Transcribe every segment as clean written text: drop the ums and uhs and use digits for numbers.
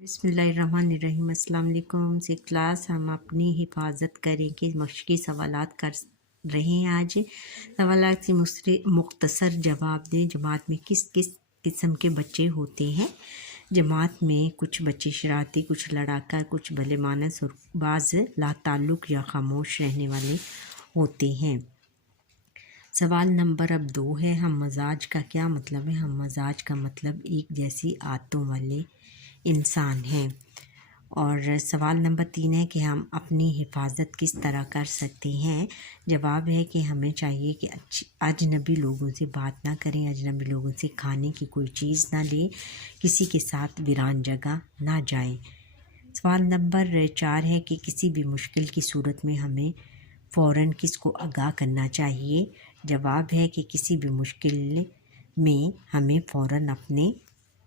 بسم اللہ الرحمن الرحیم۔ السلام علیکم سے کلاس ہم اپنی حفاظت کریں کہ مشقی سوالات کر رہے ہیں۔ آج سوالات سے مختصر جواب دیں۔ جماعت میں کس کس قسم کے بچے ہوتے ہیں؟ جماعت میں کچھ بچے شرارتی، کچھ لڑاکا، کچھ بھلے مانس اور بعض لا تعلق یا خاموش رہنے والے ہوتے ہیں۔ سوال نمبر اب 2 ہے، ہم مزاج کا کیا مطلب ہے؟ ہم مزاج کا مطلب ایک جیسی عادتوں والے انسان ہیں۔ اور سوال نمبر 3 ہے کہ ہم اپنی حفاظت کس طرح کر سکتے ہیں؟ جواب ہے کہ ہمیں چاہیے کہ اجنبی لوگوں سے بات نہ کریں، اجنبی لوگوں سے کھانے کی کوئی چیز نہ لیں، کسی کے ساتھ ویران جگہ نہ جائیں۔ سوال نمبر 4 ہے کہ کسی بھی مشکل کی صورت میں ہمیں فوراً کس کو آگاہ کرنا چاہیے؟ جواب ہے کہ کسی بھی مشکل میں ہمیں فوراً اپنے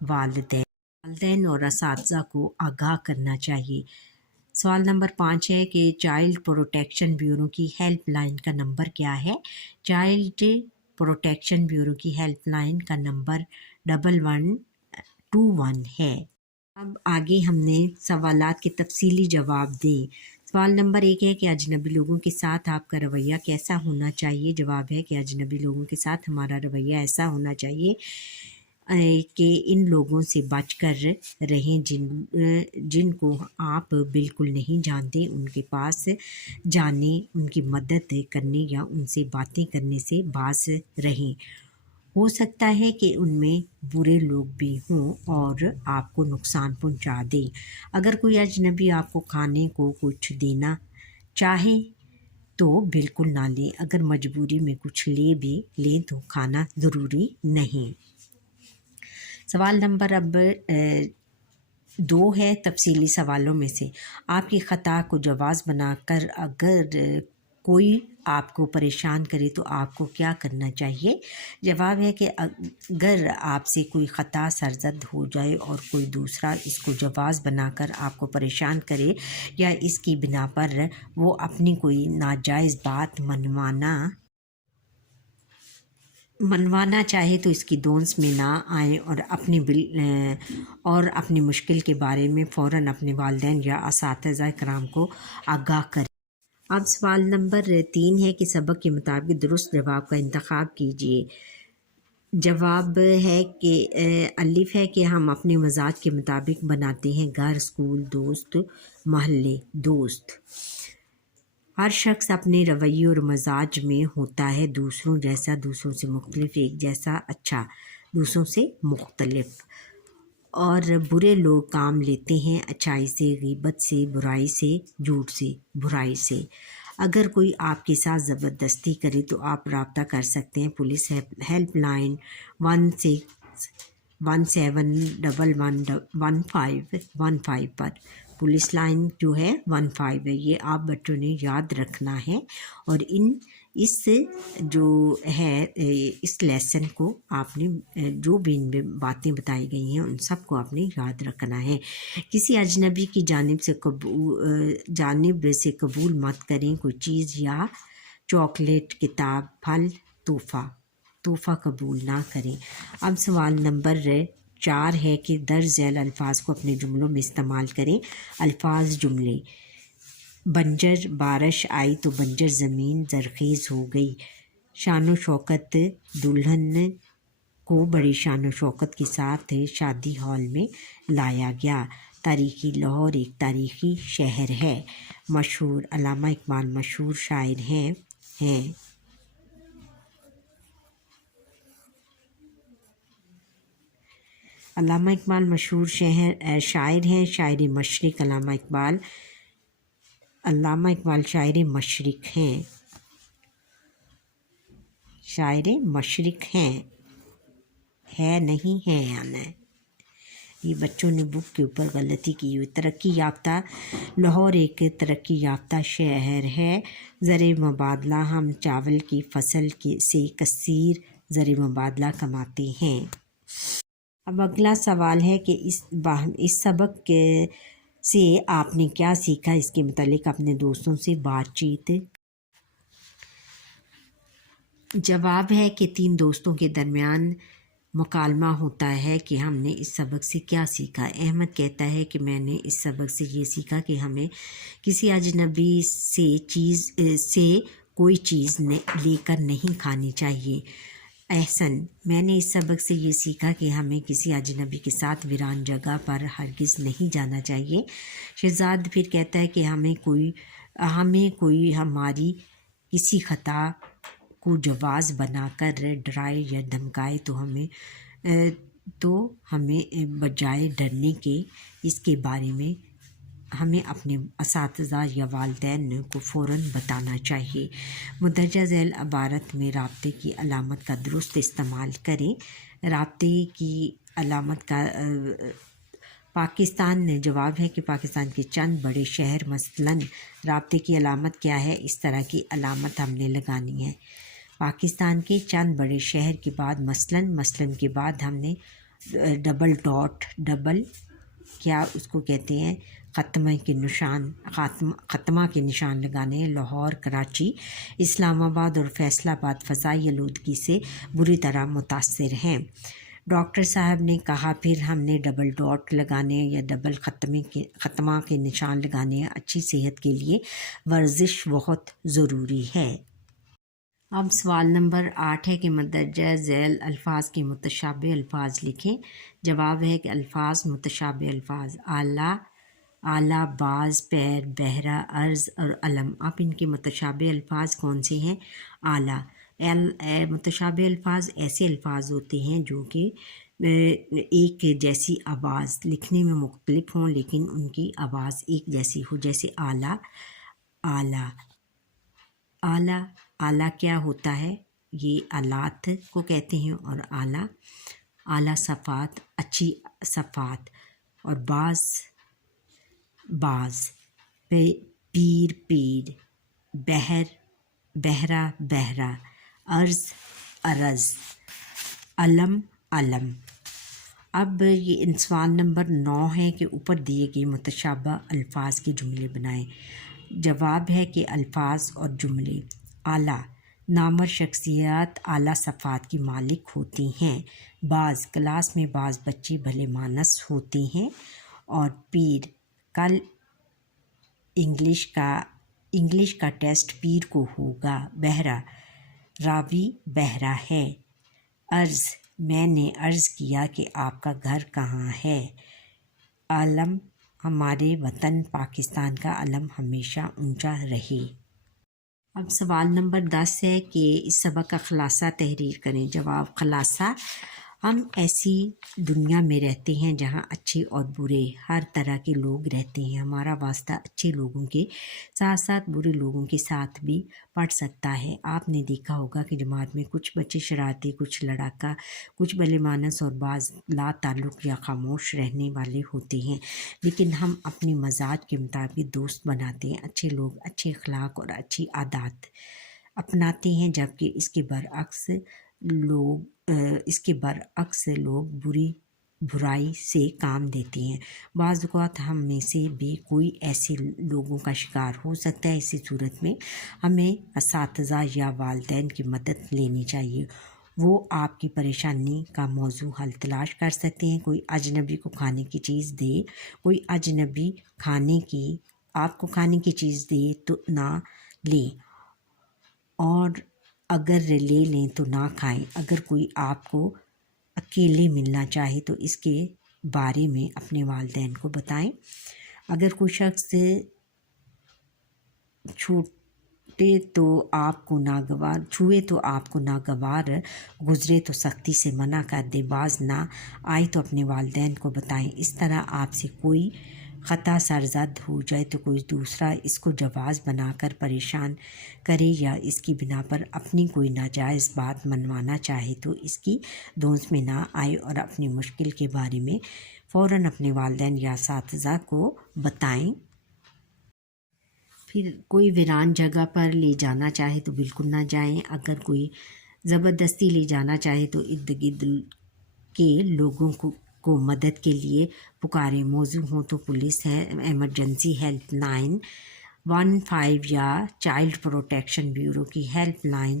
والدین اور اساتذہ کو آگاہ کرنا چاہیے۔ سوال نمبر 5 ہے کہ چائلڈ پروٹیکشن بیورو کی ہیلپ لائن کا نمبر کیا ہے؟ چائلڈ پروٹیکشن بیورو کی ہیلپ لائن کا نمبر 1121 ہے۔ اب آگے ہم نے سوالات کے تفصیلی جواب دیں۔ سوال نمبر 1 ہے کہ اجنبی لوگوں کے ساتھ آپ کا رویہ کیسا ہونا چاہیے؟ جواب ہے کہ اجنبی لوگوں کے ساتھ ہمارا رویہ ایسا ہونا چاہیے کہ ان لوگوں سے بچ کر رہیں جن کو آپ بالکل نہیں جانتے، ان کے پاس جانے، ان کی مدد کرنے یا ان سے باتیں کرنے سے باز رہیں۔ ہو سکتا ہے کہ ان میں برے لوگ بھی ہوں اور آپ کو نقصان پہنچا دیں۔ اگر کوئی اجنبی آپ کو کھانے کو کچھ دینا چاہے تو بالکل نہ لیں، اگر مجبوری میں کچھ لے بھی لیں تو کھانا ضروری نہیں۔ سوال نمبر اب 2 ہے، تفصیلی سوالوں میں سے آپ کی خطا کو جواز بنا کر اگر کوئی آپ کو پریشان کرے تو آپ کو کیا کرنا چاہیے؟ جواب ہے کہ اگر آپ سے کوئی خطا سرزد ہو جائے اور کوئی دوسرا اس کو جواز بنا کر آپ کو پریشان کرے یا اس کی بنا پر وہ اپنی کوئی ناجائز بات منوانا چاہے تو اس کی دونس میں نہ آئیں اور اپنی مشکل کے بارے میں فوراً اپنے والدین یا اساتذہ کرام کو آگاہ کریں۔ اب سوال نمبر 3 ہے کہ سبق کے مطابق درست جواب کا انتخاب کیجیے۔ جواب ہے کہ الف ہے کہ ہم اپنے مزاج کے مطابق بناتے ہیں گھر، اسکول، دوست، محلے دوست۔ ہر شخص اپنے رویے اور مزاج میں ہوتا ہے دوسروں جیسا، دوسروں سے مختلف، ایک جیسا اچھا، دوسروں سے مختلف۔ اور برے لوگ کام لیتے ہیں اچھائی سے، غیبت سے، برائی سے، جھوٹ سے، برائی سے۔ اگر کوئی آپ کے ساتھ زبردستی کرے تو آپ رابطہ کر سکتے ہیں پولیس ہیلپ لائن 1617111515 پر۔ پولیس لائن جو ہے 15 ہے، یہ آپ بچوں نے یاد رکھنا ہے، اور اس لیسن کو آپ نے جو بھی ان میں باتیں بتائی گئی ہیں ان سب کو آپ نے یاد رکھنا ہے۔ کسی اجنبی کی جانب سے قبول مت کریں کوئی چیز یا چاکلیٹ، کتاب، پھل، تحفہ قبول نہ کریں۔ اب سوال نمبر 4 ہے کہ درج ذیل الفاظ کو اپنے جملوں میں استعمال کریں۔ الفاظ جملے: بنجر بارش آئی تو بنجر زمین زرخیز ہو گئی۔ شان و شوکت: دلہن کو بڑی شان و شوکت کے ساتھ شادی ہال میں لایا گیا۔ تاریخی: لاہور ایک تاریخی شہر ہے۔ مشہور: علامہ اقبال مشہور شاعر ہیں۔ علامہ اقبال مشہور شاعر ہیں۔ شاعر مشرق: علامہ اقبال شاعر مشرق ہیں۔ شاعر مشرق ہیں، ہے نہیں ہے آنا ہے، یہ بچوں نے بک کے اوپر غلطی کی ہوئی۔ ترقی یافتہ: لاہور ایک ترقی یافتہ شہر ہے۔ زر مبادلہ: ہم چاول کی فصل سے کثیر زر مبادلہ کماتے ہیں۔ اب اگلا سوال ہے کہ اس سبق سے آپ نے کیا سیکھا؟ اس کے متعلق اپنے دوستوں سے بات چیت۔ جواب ہے کہ 3 دوستوں کے درمیان مکالمہ ہوتا ہے کہ ہم نے اس سبق سے کیا سیکھا۔ احمد کہتا ہے کہ میں نے اس سبق سے یہ سیکھا کہ ہمیں کسی اجنبی سے کوئی چیز لے کر نہیں کھانی چاہیے۔ احسن، میں نے اس سبق سے یہ سیکھا کہ ہمیں کسی اجنبی کے ساتھ ویران جگہ پر ہرگز نہیں جانا چاہیے۔ شہزاد پھر کہتا ہے کہ ہمیں کوئی ہماری کسی خطا کو جواز بنا کر ڈرائے یا دھمکائے تو ہمیں بجائے ڈرنے کے اس کے بارے میں ہمیں اپنے اساتذہ یا والدین کو فوراً بتانا چاہیے۔ مندرجہ ذیل عبارت میں رابطے کی علامت کا درست استعمال کریں۔ رابطے کی علامت کا پاکستان نے جواب ہے کہ پاکستان کے چند بڑے شہر مثلاً رابطے کی علامت کیا ہے، اس طرح کی علامت ہم نے لگانی ہے۔ پاکستان کے چند بڑے شہر کے بعد مثلاً کے بعد ہم نے ڈبل ڈاٹ کیا اس کو کہتے ہیں ختمہ کے نشان لگانے ہیں۔ لاہور، کراچی، اسلام آباد اور فیصل آباد فضائی آلودگی سے بری طرح متاثر ہیں۔ ڈاکٹر صاحب نے کہا پھر ہم نے ڈبل ڈاٹ لگانے یا ڈبل ختمہ کے نشان لگانے ہیں۔ اچھی صحت کے لیے ورزش بہت ضروری ہے۔ اب سوال نمبر 8 ہے کہ مندرجہ ذیل الفاظ کے متشابہ الفاظ لکھیں۔ جواب ہے کہ الفاظ متشابہ الفاظ اعلیٰ، باز، پیر، بہرہ، عرض اور علم۔ اب ان کے متشابہ الفاظ کون سے ہیں؟ اعلیٰ۔ متشابہ الفاظ ایسے الفاظ ہوتے ہیں جو کہ ایک جیسی آواز لکھنے میں مختلف ہوں لیکن ان کی آواز ایک جیسی ہو، جیسے اعلیٰ کیا ہوتا ہے؟ یہ آلات کو کہتے ہیں۔ اور اعلیٰ صفات، اچھی صفات۔ اور باز، پیر، بہرہ، عرض، علم۔ اب یہ سوال نمبر 9 ہے کہ اوپر دیے گئے متشابہ الفاظ کے جملے بنائیں۔ جواب ہے کہ الفاظ اور جملے۔ اعلیٰ، نامور شخصیات اعلیٰ صفات کی مالک ہوتی ہیں۔ باز، کلاس میں بعض بچے بھلے مانس ہوتے ہیں۔ اور پیر، کل انگلش کا ٹیسٹ پیر کو ہوگا۔ بہرہ، راوی بہرہ ہے۔ عرض، میں نے عرض کیا کہ آپ کا گھر کہاں ہے۔ علم، ہمارے وطن پاکستان کا علم ہمیشہ اونچا رہے۔ اب سوال نمبر 10 ہے کہ اس سبق کا خلاصہ تحریر کریں۔ جواب، خلاصہ، ہم ایسی دنیا میں رہتے ہیں جہاں اچھے اور برے ہر طرح کے لوگ رہتے ہیں۔ ہمارا واسطہ اچھے لوگوں کے ساتھ ساتھ برے لوگوں کے ساتھ بھی پڑ سکتا ہے۔ آپ نے دیکھا ہوگا کہ جماعت میں کچھ بچے شرارتی، کچھ لڑاکا، کچھ بھلے مانس اور بعض لا تعلق یا خاموش رہنے والے ہوتے ہیں، لیکن ہم اپنی مزاج کے مطابق دوست بناتے ہیں۔ اچھے لوگ اچھے اخلاق اور اچھی عادات اپناتے ہیں، جبکہ اس کے برعکس لوگ برائی سے کام دیتے ہیں۔ بعض اوقات ہم میں سے بھی کوئی ایسے لوگوں کا شکار ہو سکتا ہے۔ اسی صورت میں ہمیں اساتذہ یا والدین کی مدد لینی چاہیے، وہ آپ کی پریشانی کا موضوع حل تلاش کر سکتے ہیں۔ کوئی اجنبی کو کھانے کی چیز دے، کوئی اجنبی آپ کو کھانے کی چیز دے تو نہ لیں، اور اگر لے لیں تو نہ کھائیں۔ اگر کوئی آپ کو اکیلے ملنا چاہے تو اس کے بارے میں اپنے والدین کو بتائیں۔ اگر کوئی شخص چھوئے تو آپ کو ناگوار گزرے تو سختی سے منع کر دے۔ باز نہ آئے تو اپنے والدین کو بتائیں۔ اس طرح آپ سے کوئی خطا سرزد ہو جائے تو کوئی دوسرا اس کو جواز بنا کر پریشان کرے یا اس کی بنا پر اپنی کوئی ناجائز بات منوانا چاہے تو اس کی دھونس میں نہ آئے اور اپنی مشکل کے بارے میں فوراً اپنے والدین یا اساتذہ کو بتائیں۔ پھر کوئی ویران جگہ پر لے جانا چاہے تو بالکل نہ جائیں۔ اگر کوئی زبردستی لے جانا چاہے تو ارد گرد کے لوگوں کو مدد کے لیے پکاریں۔ موضوع ہو تو پولیس ہے، ایمرجنسی ہیلپ لائن 15 یا چائلڈ پروٹیکشن بیورو کی ہیلپ لائن